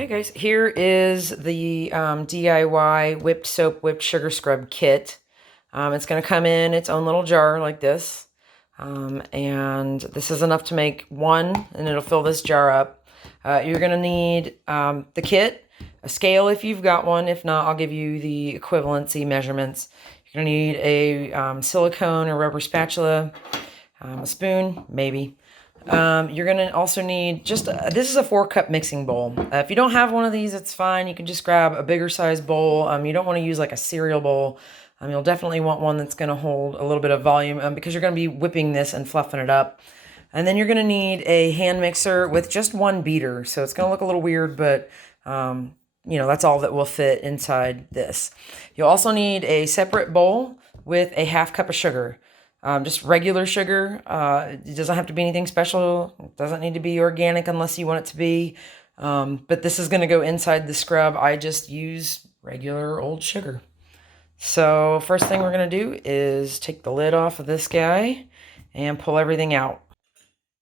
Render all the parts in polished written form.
Okay guys, here is the DIY whipped soap, whipped sugar scrub kit. It's going to come in its own little jar like this. And this is enough to make one, and it'll fill this jar up. You're going to need the kit, a scale if you've got one. If not, I'll give you the equivalency measurements. You're going to need a silicone or rubber spatula, a spoon, maybe. You're going to also need this is a 4-cup mixing bowl. If you don't have one of these, it's fine. You can just grab a bigger size bowl. You don't want to use like a cereal bowl. You'll definitely want one that's going to hold a little bit of volume because you're going to be whipping this and fluffing it up. And then you're going to need a hand mixer with just one beater. So it's going to look a little weird, but you know, that's all that will fit inside this. You'll also need a separate bowl with a 1/2 cup of sugar. Just regular sugar. It doesn't have to be anything special. It doesn't need to be organic unless you want it to be. But this is going to go inside the scrub. I just use regular old sugar. So first thing we're going to do is take the lid off of this guy and pull everything out.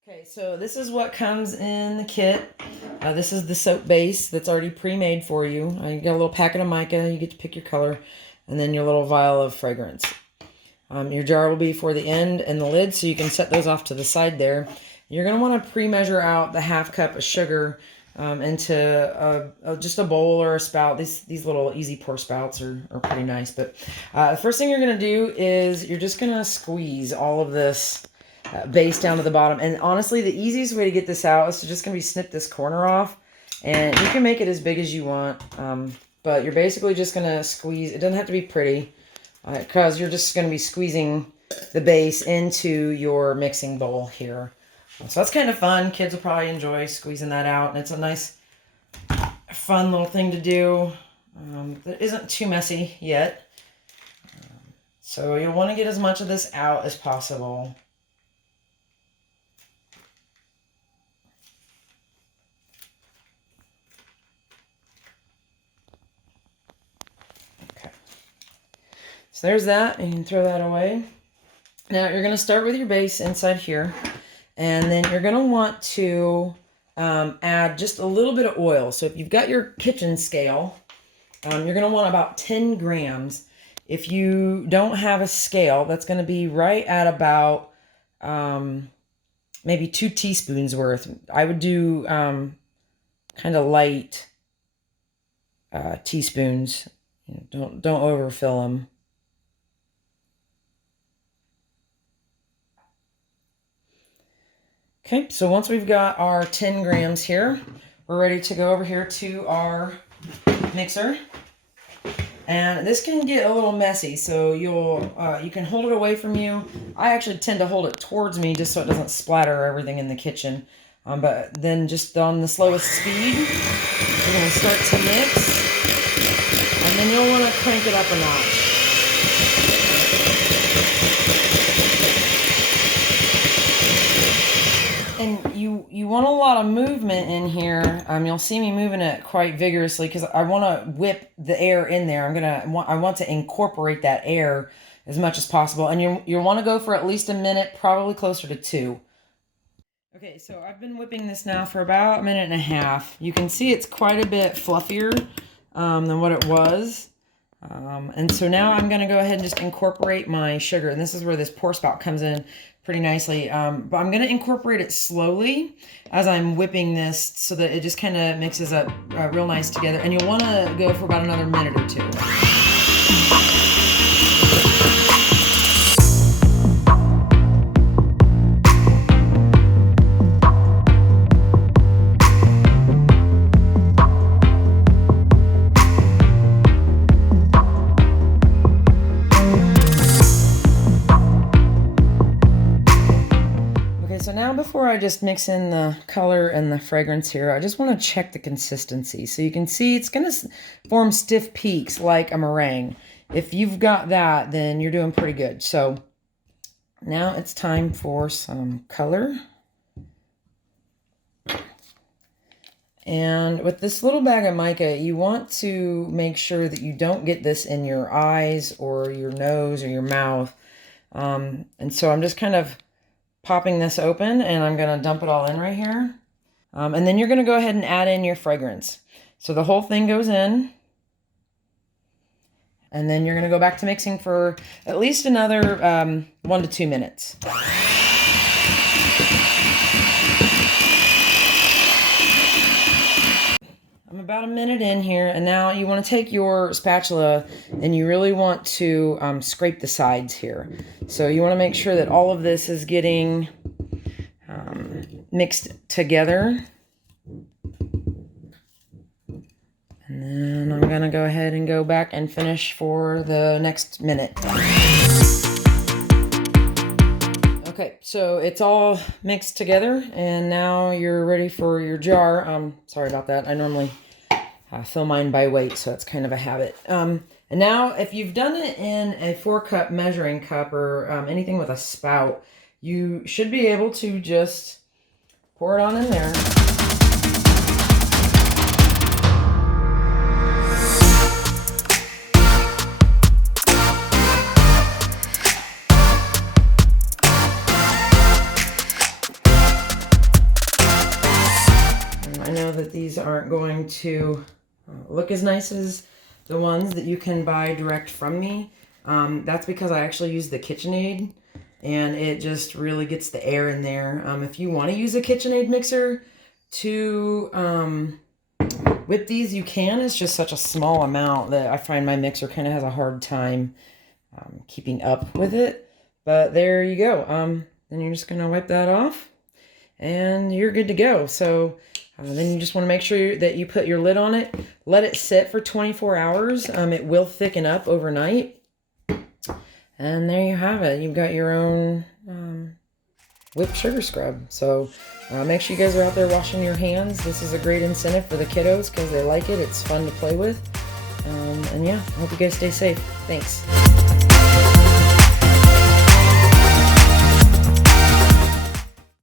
Okay, so this is what comes in the kit. This is the soap base that's already pre-made for you. You get a little packet of mica. You get to pick your color. And then your little vial of fragrance. Your jar will be for the end and the lid, so you can set those off to the side there. You're going to want to pre-measure out the 1/2 cup of sugar into just a bowl or a spout. These little easy pour spouts are pretty nice. But the first thing you're going to do is you're just going to squeeze all of this base down to the bottom. And honestly, the easiest way to get this out is to just going to be snip this corner off. And you can make it as big as you want. But you're basically just going to squeeze. It doesn't have to be pretty. Because you're just going to be squeezing the base into your mixing bowl here. So that's kind of fun. Kids will probably enjoy squeezing that out. And it's a nice, fun little thing to do that isn't too messy yet. So you'll want to get as much of this out as possible. So there's that, and you can throw that away. Now you're going to start with your base inside here, and then you're going to want to add just a little bit of oil. So if you've got your kitchen scale, you're going to want about 10 grams. If you don't have a scale, that's going to be right at about maybe 2 teaspoons worth. I would do kind of light teaspoons. Don't overfill them. Okay, so once we've got our 10 grams here, we're ready to go over here to our mixer. And this can get a little messy, so you can hold it away from you. I actually tend to hold it towards me just so it doesn't splatter everything in the kitchen. But then just on the slowest speed, we're going to start to mix. And then you'll want to crank it up a notch. And you want a lot of movement in here. You'll see me moving it quite vigorously because I want to whip the air in there. I want to incorporate that air as much as possible. And you want to go for at least a minute, probably closer to 2. Okay, so I've been whipping this now for about 1.5 minutes. You can see it's quite a bit fluffier than what it was. And so now I'm going to go ahead and just incorporate my sugar. And this is where this pour spout comes in pretty nicely. But I'm going to incorporate it slowly as I'm whipping this so that it just kind of mixes up real nice together. And you'll want to go for about another minute or 2. So now before I just mix in the color and the fragrance here, I just want to check the consistency. So you can see it's going to form stiff peaks like a meringue. If you've got that, then you're doing pretty good. So now it's time for some color. And with this little bag of mica, you want to make sure that you don't get this in your eyes or your nose or your mouth. And so I'm just kind of popping this open, and I'm going to dump it all in right here. And then you're going to go ahead and add in your fragrance. So the whole thing goes in. And then you're going to go back to mixing for at least another 1 to 2 minutes. I'm about a minute in here, and now you want to take your spatula and you really want to scrape the sides here. So you want to make sure that all of this is getting mixed together. And then I'm going to go ahead and go back and finish for the next minute. Okay, so it's all mixed together, and now you're ready for your jar. Sorry about that. I normally fill mine by weight, so it's kind of a habit. And now, if you've done it in a 4-cup measuring cup or anything with a spout, you should be able to just pour it on in there. I know that these aren't going to look as nice as the ones that you can buy direct from me. That's because I actually use the KitchenAid, and it just really gets the air in there. If you want to use a KitchenAid mixer to whip these, you can. It's just such a small amount that I find my mixer kind of has a hard time keeping up with it. But there you go. Then you're just going to wipe that off, and you're good to go. So then you just want to make sure that you put your lid on it. Let it sit for 24 hours. It will thicken up overnight. And there you have it. You've got your own whipped sugar scrub. So make sure you guys are out there washing your hands. This is a great incentive for the kiddos because they like it. It's fun to play with. And yeah, I hope you guys stay safe. Thanks.